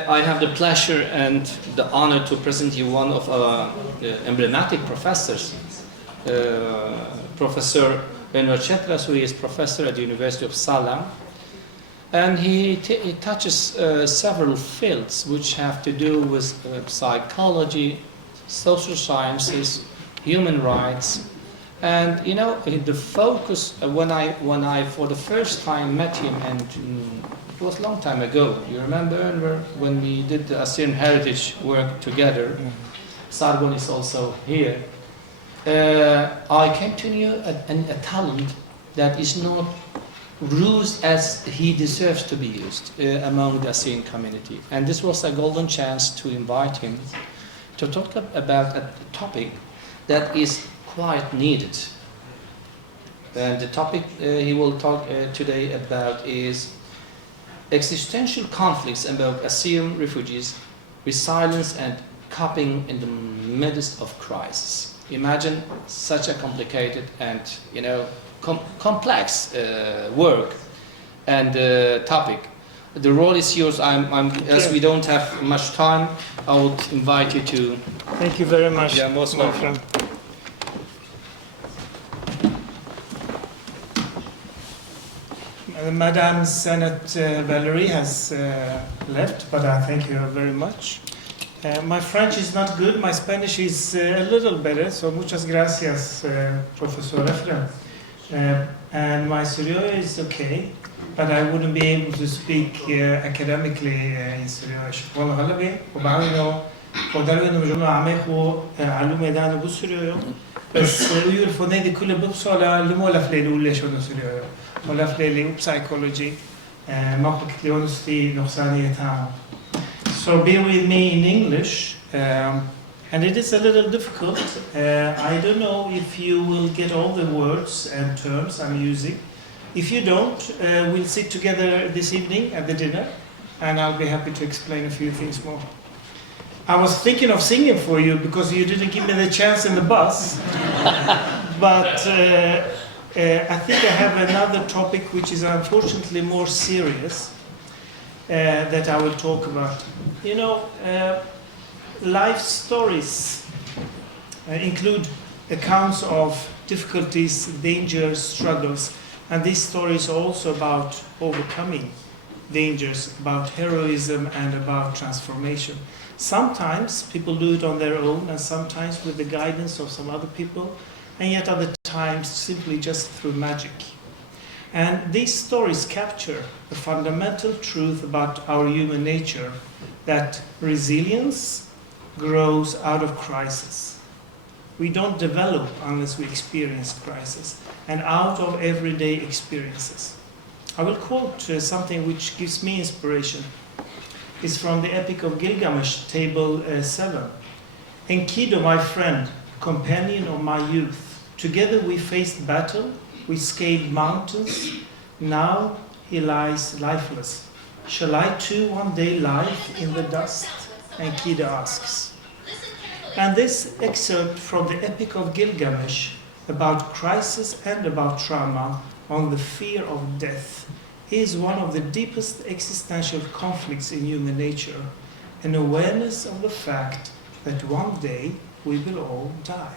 I have the pleasure and the honor to present you one of our emblematic professors, Professor Önver Çetrez, who is professor at the University of Salam. And he touches several fields which have to do with psychology, social sciences, human rights. And you know, the focus, when I for the first time met him, and it was a long time ago, you remember when we did the Assyrian heritage work together, Sargon is also here, I came to know a talent that is not used as he deserves to be used among the Assyrian community. And this was a golden chance to invite him to talk about a topic that is quite needed. And the topic he will talk today about is existential conflicts among Assyrian refugees, resilience and coping in the midst of crisis. Imagine such a complicated and complex work and topic. The role is yours. As we don't have much time, I would invite you to. Thank you very much. Yeah, most welcome. Madame Senate Valerie has left, but I thank you very much. My French is not good, my Spanish is a little better, so muchas gracias, Professor Efrem. And my Syrio is okay, but I wouldn't be able to speak academically in Syrio. والله هلا بيه وبعمله ودارو إنه مجموعة عميقو علوم دانو بسريو بس ويقول فنادي كله ببصالة اللي مو لفلي ولا شو نسريو ولا فلي وبسايكولوجي ما بكتلي honestly نقصانية تام. So bear with me in English, and it is a little difficult. I don't know if you will get all the words and terms I'm using. If you don't, we'll sit together this evening at the dinner, and I'll be happy to explain a few things more. I was thinking of singing for you because you didn't give me the chance in the bus, but I think I have another topic which is unfortunately more serious. That I will talk about. You know, life stories include accounts of difficulties, dangers, struggles, and these stories are also about overcoming dangers, about heroism and about transformation. Sometimes people do it on their own, and sometimes with the guidance of some other people, and yet other times simply just through magic. And these stories capture the fundamental truth about our human nature, that resilience grows out of crisis. We don't develop unless we experience crisis, and out of everyday experiences. I will quote something which gives me inspiration. It's from the Epic of Gilgamesh, table 7. Enkidu, my friend, companion of my youth, together we faced battle, we scaled mountains, now he lies lifeless. Shall I too one day lie in the dust? Enkidu asks. And this excerpt from the Epic of Gilgamesh about crisis and about trauma on the fear of death is one of the deepest existential conflicts in human nature, an awareness of the fact that one day we will all die.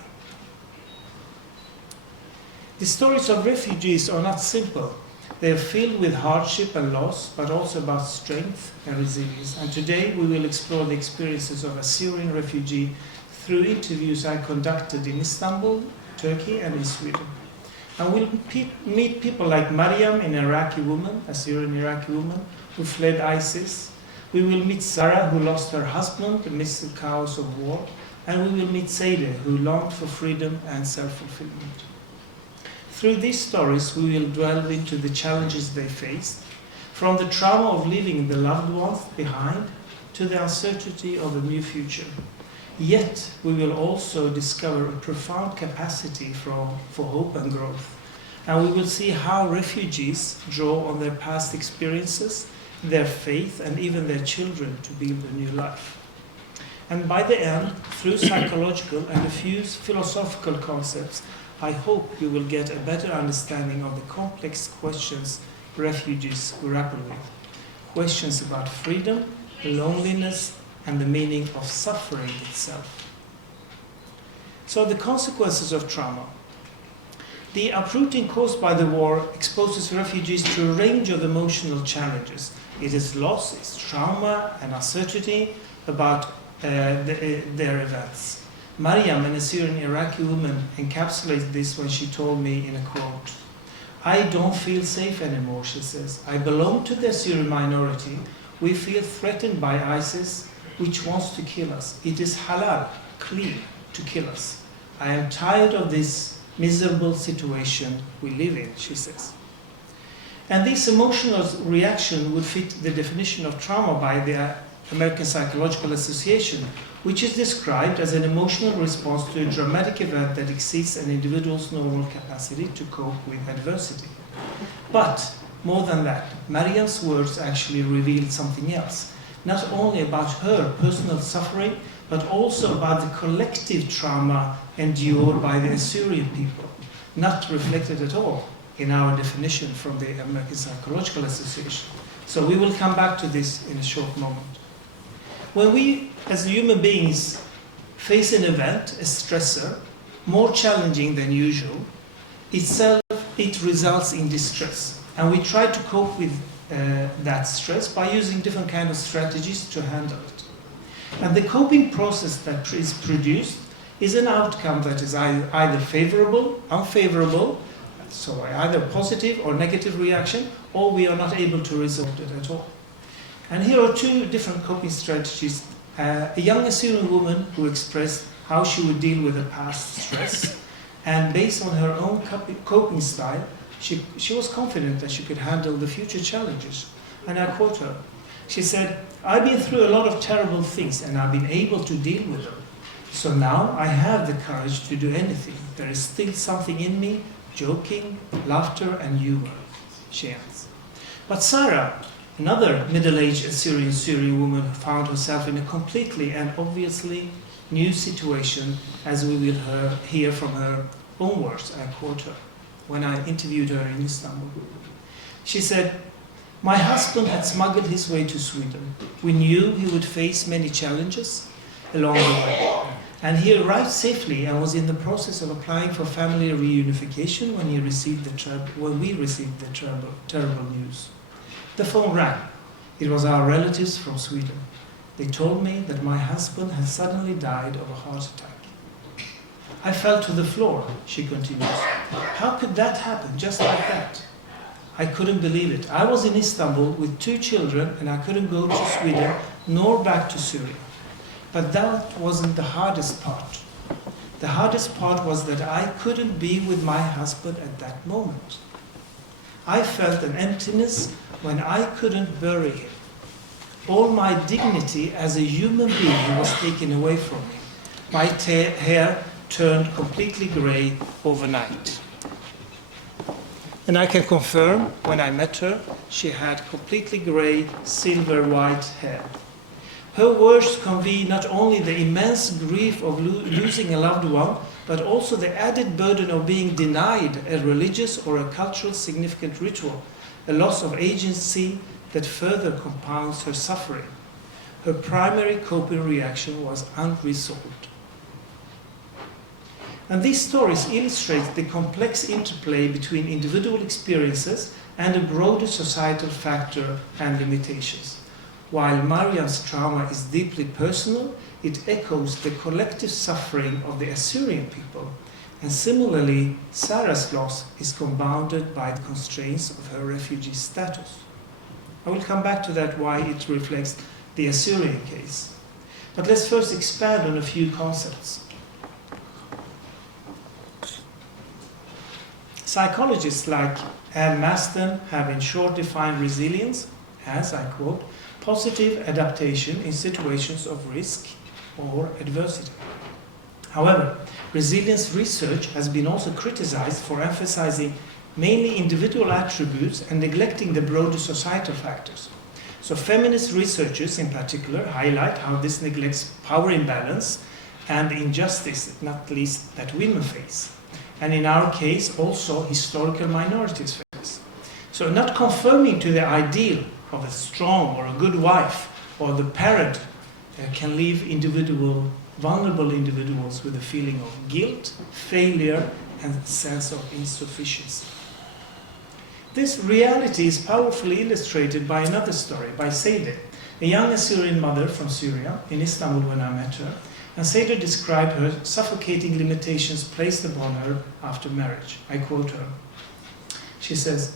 The stories of refugees are not simple. They are filled with hardship and loss, but also about strength and resilience. And today we will explore the experiences of a Syrian refugee through interviews I conducted in Istanbul, Turkey, and in Sweden. And we'll meet people like Mariam, an Iraqi woman, a Syrian Iraqi woman, who fled ISIS. We will meet Sarah, who lost her husband amidst the chaos of war. And we will meet Seide, who longed for freedom and self-fulfillment. Through these stories, we will delve into the challenges they faced, from the trauma of leaving the loved ones behind to the uncertainty of a new future. Yet, we will also discover a profound capacity for hope and growth. And we will see how refugees draw on their past experiences, their faith, and even their children to build a new life. And by the end, through psychological and a few philosophical concepts, I hope you will get a better understanding of the complex questions refugees grapple with. Questions about freedom, loneliness, and the meaning of suffering itself. So the consequences of trauma. The uprooting caused by the war exposes refugees to a range of emotional challenges. It is loss, it's trauma and uncertainty about their events. Mariam, an Assyrian Iraqi woman, encapsulated this when she told me in a quote, "I don't feel safe anymore," she says. "I belong to the Assyrian minority. We feel threatened by ISIS, which wants to kill us. It is halal, clean, to kill us. I am tired of this miserable situation we live in," she says. And this emotional reaction would fit the definition of trauma by the American Psychological Association, which is described as an emotional response to a dramatic event that exceeds an individual's normal capacity to cope with adversity. But more than that, Mariam's words actually revealed something else, not only about her personal suffering, but also about the collective trauma endured by the Assyrian people, not reflected at all in our definition from the American Psychological Association. So we will come back to this in a short moment. When we, as human beings, face an event, a stressor, more challenging than usual, it results in distress. And we try to cope with that stress by using different kinds of strategies to handle it. And the coping process that is produced is an outcome that is either favorable, unfavorable, so either positive or negative reaction, or we are not able to resolve it at all. And here are two different coping strategies. A young Assyrian woman who expressed how she would deal with her past stress, and based on her own coping style, she was confident that she could handle the future challenges. And I quote her. She said, "I've been through a lot of terrible things and I've been able to deal with them. So now I have the courage to do anything. There is still something in me, joking, laughter and humor," she adds. But Sarah, another middle-aged Assyrian woman, found herself in a completely and obviously new situation, as we will hear from her own words. I quote her when I interviewed her in Istanbul. She said, "My husband had smuggled his way to Sweden. We knew he would face many challenges along the way. And he arrived safely and was in the process of applying for family reunification when we received the terrible news. The phone rang. It was our relatives from Sweden. They told me that my husband had suddenly died of a heart attack. I fell to the floor," she continues. "How could that happen just like that? I couldn't believe it. I was in Istanbul with 2 children and I couldn't go to Sweden nor back to Syria. But that wasn't the hardest part. The hardest part was that I couldn't be with my husband at that moment. I felt an emptiness when I couldn't bury him. All my dignity as a human being was taken away from me. My hair turned completely grey overnight." And I can confirm, when I met her, she had completely grey, silver-white hair. Her words convey not only the immense grief of losing a loved one, but also the added burden of being denied a religious or a cultural significant ritual, a loss of agency that further compounds her suffering. Her primary coping reaction was unresolved. And these stories illustrate the complex interplay between individual experiences and a broader societal factor and limitations. While Mariam's trauma is deeply personal, it echoes the collective suffering of the Assyrian people. And similarly, Sarah's loss is compounded by the constraints of her refugee status. I will come back to that, why it reflects the Assyrian case. But let's first expand on a few concepts. Psychologists like Anne Maston have in short defined resilience as, I quote, positive adaptation in situations of risk or adversity. However, resilience research has been also criticized for emphasizing mainly individual attributes and neglecting the broader societal factors. So feminist researchers in particular highlight how this neglects power imbalance and injustice, not least that women face. And in our case, also historical minorities face. So not conforming to the ideal of a strong or a good wife or the parent can leave vulnerable individuals with a feeling of guilt, failure, and a sense of insufficiency. This reality is powerfully illustrated by another story, by Seyde, a young Assyrian mother from Syria, in Istanbul when I met her, and Seyde described her suffocating limitations placed upon her after marriage. I quote her. She says,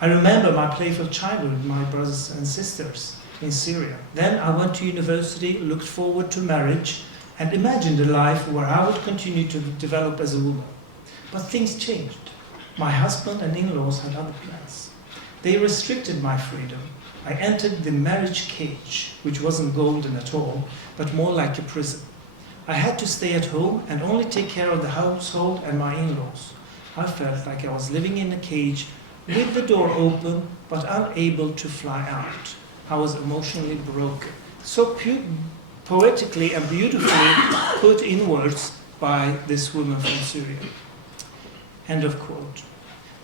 "I remember my playful childhood with my brothers and sisters in Syria. Then I went to university, looked forward to marriage, and imagined a life where I would continue to develop as a woman. But things changed. My husband and in-laws had other plans. They restricted my freedom. I entered the marriage cage, which wasn't golden at all, but more like a prison. I had to stay at home and only take care of the household and my in-laws. I felt like I was living in a cage with the door open, but unable to fly out. I was emotionally broken." So poetically and beautifully put in words by this woman from Syria. End of quote.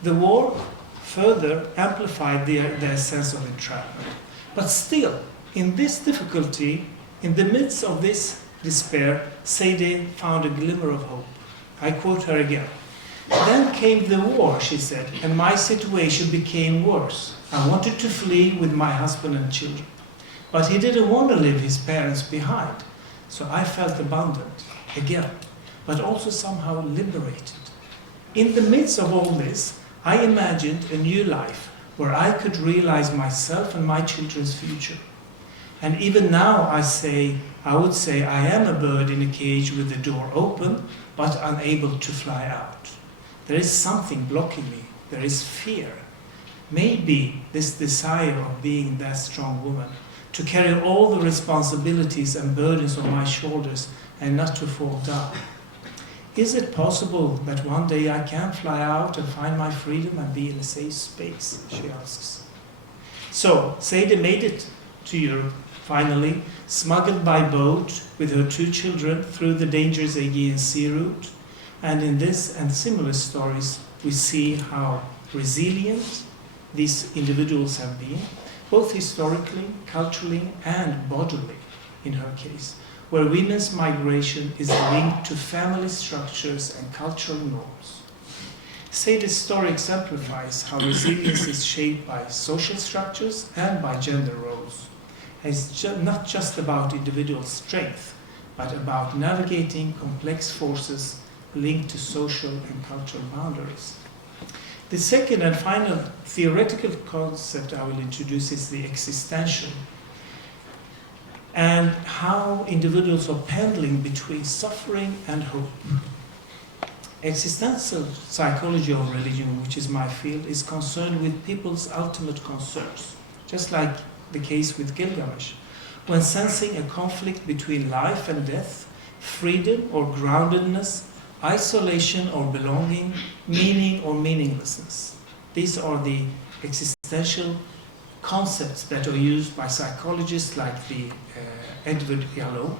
The war further amplified their sense of entrapment. But still, in this difficulty, in the midst of this despair, Seyde found a glimmer of hope. I quote her again. "Then came the war," she said, "and my situation became worse. I wanted to flee with my husband and children. But he didn't want to leave his parents behind. So I felt abandoned again, but also somehow liberated. In the midst of all this, I imagined a new life where I could realize myself and my children's future. And even now I would say I am a bird in a cage with the door open, but unable to fly out. There is something blocking me. There is fear. Maybe this desire of being that strong woman, to carry all the responsibilities and burdens on my shoulders and not to fall down. Is it possible that one day I can fly out and find my freedom and be in a safe space?" she asks. So, Seyde made it to Europe, finally, smuggled by boat with her 2 children through the dangerous Aegean Sea route. And in this and similar stories, we see how resilient these individuals have been, both historically, culturally, and bodily, in her case, where women's migration is linked to family structures and cultural norms. Seyde's story exemplifies how resilience is shaped by social structures and by gender roles. It's not just about individual strength, but about navigating complex forces linked to social and cultural boundaries. The second and final theoretical concept I will introduce is the existential, and how individuals are pendling between suffering and hope. Existential psychology of religion, which is my field, is concerned with people's ultimate concerns, just like the case with Gilgamesh, when sensing a conflict between life and death, freedom or groundedness, isolation or belonging, meaning or meaninglessness. These are the existential concepts that are used by psychologists like Edward Yalom.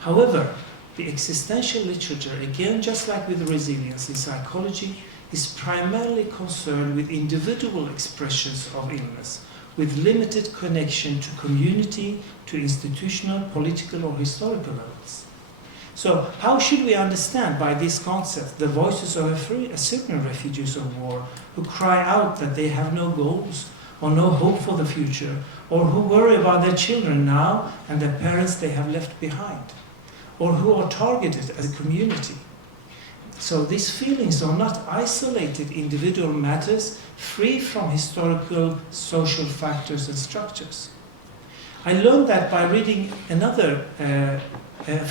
However, the existential literature, again, just like with resilience in psychology, is primarily concerned with individual expressions of illness, with limited connection to community, to institutional, political, or historical levels. So, how should we understand by this concept the voices of Assyrian refugees of war who cry out that they have no goals or no hope for the future, or who worry about their children now and the parents they have left behind, or who are targeted as a community? So these feelings are not isolated individual matters free from historical, social factors and structures. I learned that by reading another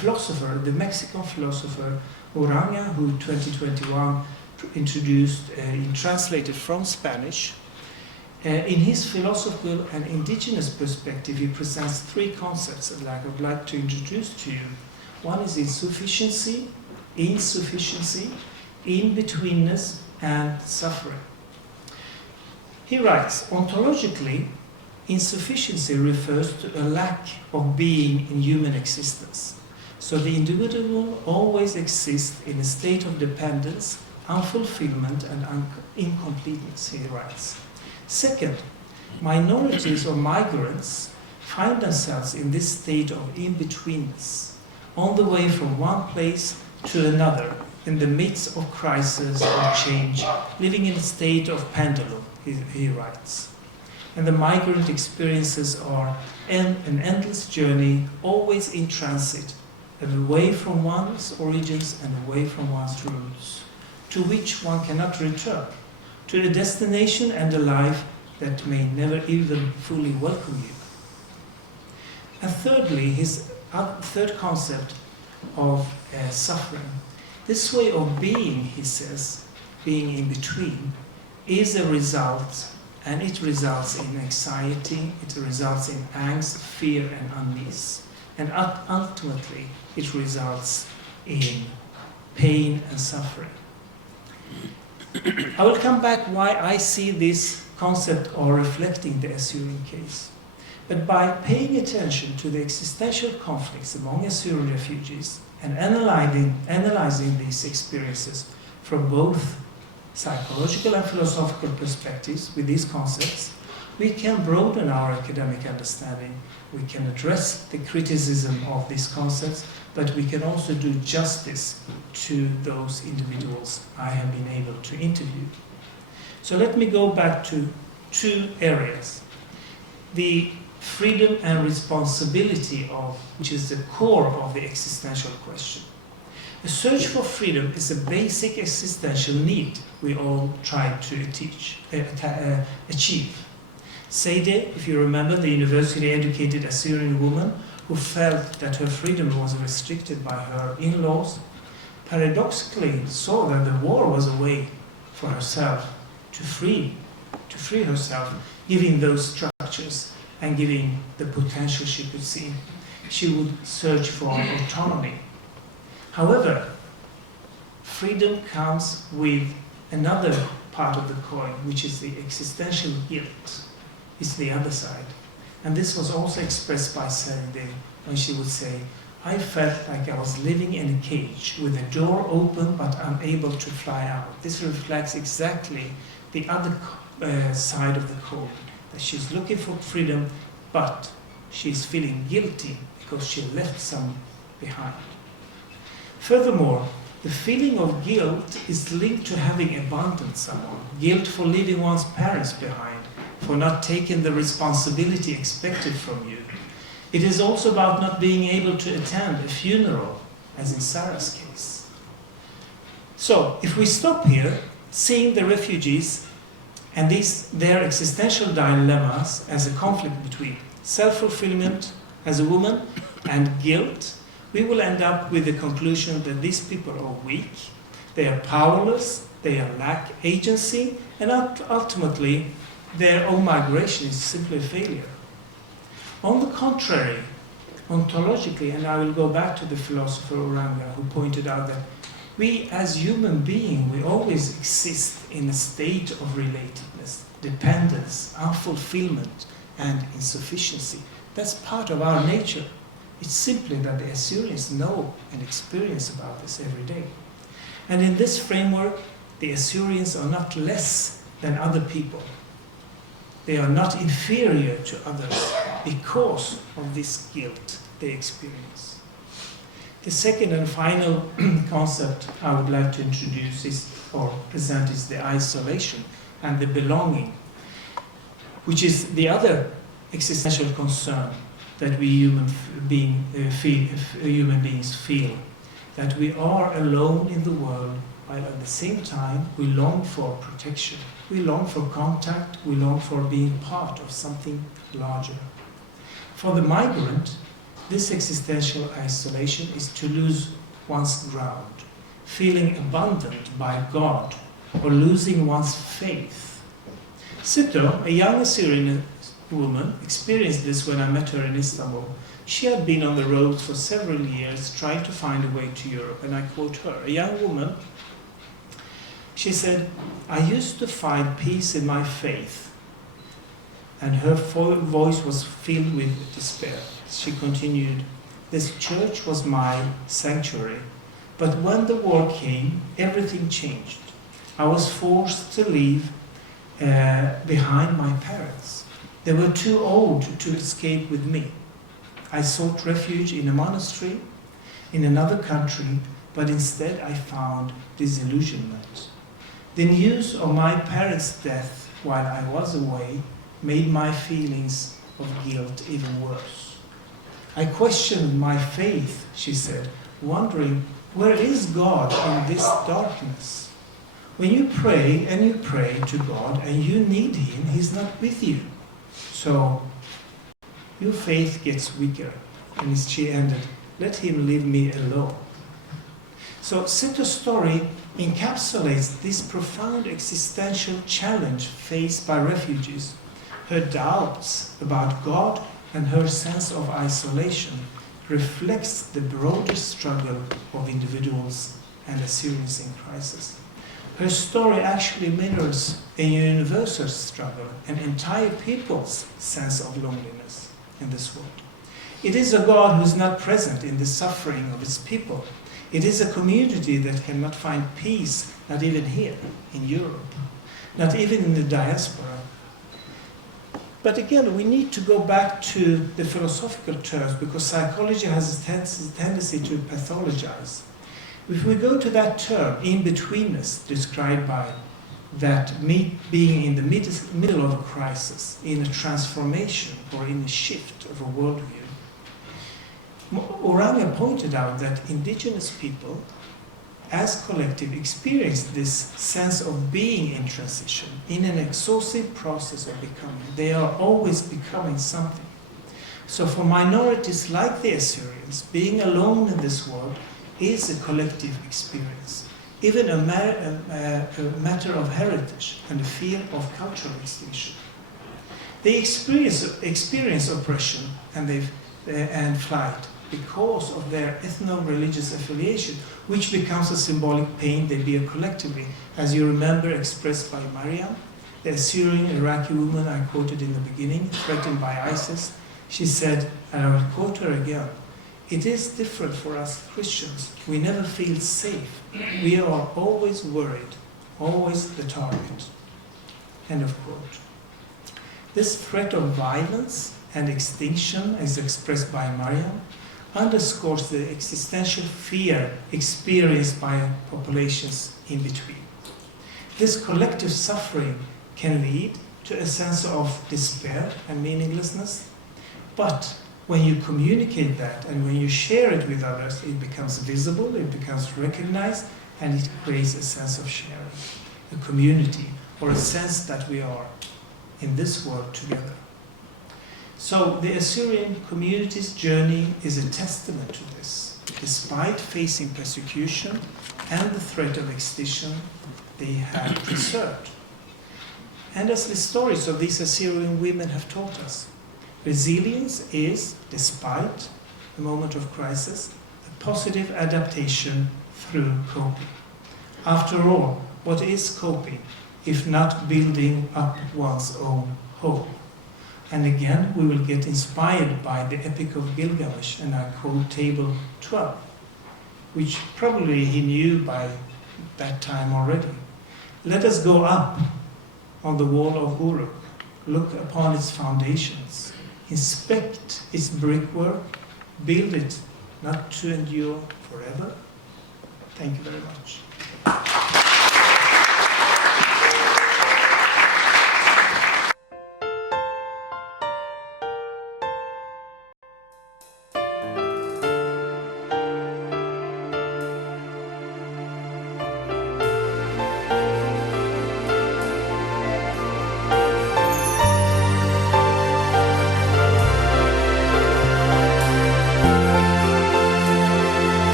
philosopher, the Mexican philosopher Uranga, who in 2021 introduced, translated from Spanish. In his philosophical and indigenous perspective, he presents 3 concepts that I would like to introduce to you. One is insufficiency, in-betweenness, and suffering. He writes, ontologically, insufficiency refers to a lack of being in human existence. So the individual always exists in a state of dependence, unfulfillment, and incompleteness, he writes. Second, minorities or migrants find themselves in this state of in-betweenness, on the way from one place to another, in the midst of crisis or change, living in a state of pendulum, he writes. And the migrant experiences are an endless journey, always in transit, away from one's origins and away from one's roots, to which one cannot return, to a destination and a life that may never even fully welcome you. And thirdly, his third concept of suffering. This way of being, he says, being in between, is a result, and it results in anxiety, it results in angst, fear, and unease. And ultimately, it results in pain and suffering. I will come back why I see this concept or reflecting the Assyrian case. But by paying attention to the existential conflicts among Assyrian refugees and analyzing these experiences from both psychological and philosophical perspectives with these concepts, we can broaden our academic understanding. We can address the criticism of these concepts, but we can also do justice to those individuals I have been able to interview. So let me go back to two areas. The freedom and responsibility of, which is the core of the existential question. The search for freedom is a basic existential need we all try to achieve. Seyde, if you remember, the university-educated Assyrian woman who felt that her freedom was restricted by her in-laws, paradoxically saw that the war was a way for herself to free herself, giving those structures and giving the potential she could see. She would search for autonomy. However, freedom comes with another part of the coin, which is the existential guilt. It's the other side. And this was also expressed by Seyde when she would say, I felt like I was living in a cage with a door open but unable to fly out. This reflects exactly the other side of the coin, that she's looking for freedom, but she's feeling guilty because she left some behind. Furthermore, the feeling of guilt is linked to having abandoned someone, guilt for leaving one's parents behind, for not taking the responsibility expected from you. It is also about not being able to attend a funeral, as in Sarah's case. So, if we stop here, seeing the refugees and their existential dilemmas as a conflict between self-fulfillment as a woman and guilt, we will end up with the conclusion that these people are weak, they are powerless, they lack agency, and ultimately their own migration is simply a failure. On the contrary, ontologically, and I will go back to the philosopher Uranga, who pointed out that we as human beings, we always exist in a state of relatedness, dependence, unfulfillment, and insufficiency. That's part of our nature. It's simply that the Assyrians know and experience about this every day. And in this framework, the Assyrians are not less than other people. They are not inferior to others because of this guilt they experience. The second and final concept I would like to introduce or present is the isolation and the belonging, which is the other existential concern that we human beings feel, that we are alone in the world, while at the same time we long for protection, we long for contact, we long for being part of something larger. For the migrant, this existential isolation is to lose one's ground, feeling abandoned by God, or losing one's faith. Sito, a young Assyrian woman, experienced this when I met her in Istanbul. She had been on the road for several years trying to find a way to Europe, and I quote her, a young woman. She said, I used to find peace in my faith, and her voice was filled with despair. She continued, this church was my sanctuary, but when the war came, everything changed. I was forced to leave behind my parents. They were too old to escape with me. I sought refuge in a monastery in another country, but instead I found disillusionment. The news of my parents' death while I was away made my feelings of guilt even worse. I questioned my faith, she said, wondering, where is God in this darkness? When you pray to God and you need Him, He's not with you. So your faith gets weaker. And she ended, let Him leave me alone. So Sito's story encapsulates this profound existential challenge faced by refugees, her doubts about God and her sense of isolation reflects the broader struggle of individuals and Assyrians in crisis. Her story actually mirrors a universal struggle, an entire people's sense of loneliness in this world. It is a God who is not present in the suffering of His people. It is a community that cannot find peace, not even here in Europe, not even in the diaspora. But again, we need to go back to the philosophical terms because psychology has a tendency to pathologize. If we go to that term, in-betweenness, described by that being in the middle of a crisis, in a transformation or in a shift of a worldview, Orania pointed out that indigenous people, as collective, experience this sense of being in transition, in an exhaustive process of becoming. They are always becoming something. So for minorities like the Assyrians, being alone in this world is a collective experience, even a matter of heritage and a fear of cultural extinction. They experience oppression and flight because of their ethno-religious affiliation, which becomes a symbolic pain they bear collectively, as you remember expressed by Mariam, the Assyrian Iraqi woman I quoted in the beginning, threatened by ISIS. She said, and I will quote her again, "It is different for us Christians. We never feel safe. We are always worried, always the target." End of quote. This threat of violence and extinction, as expressed by Mariam, underscores the existential fear experienced by populations in between. This collective suffering can lead to a sense of despair and meaninglessness, but when you communicate that and when you share it with others, it becomes visible, it becomes recognized, and it creates a sense of sharing, a community, or a sense that we are in this world together. So the Assyrian community's journey is a testament to this. Despite facing persecution and the threat of extinction, they have preserved. And as the stories of these Assyrian women have taught us, resilience is, despite the moment of crisis, a positive adaptation through coping. After all, what is coping if not building up one's own hope? And again, we will get inspired by the Epic of Gilgamesh, and I quote Table 12, which probably he knew by that time already. Let us go up on the wall of Uruk, look upon its foundations, inspect its brickwork, build it not to endure forever. Thank you very much.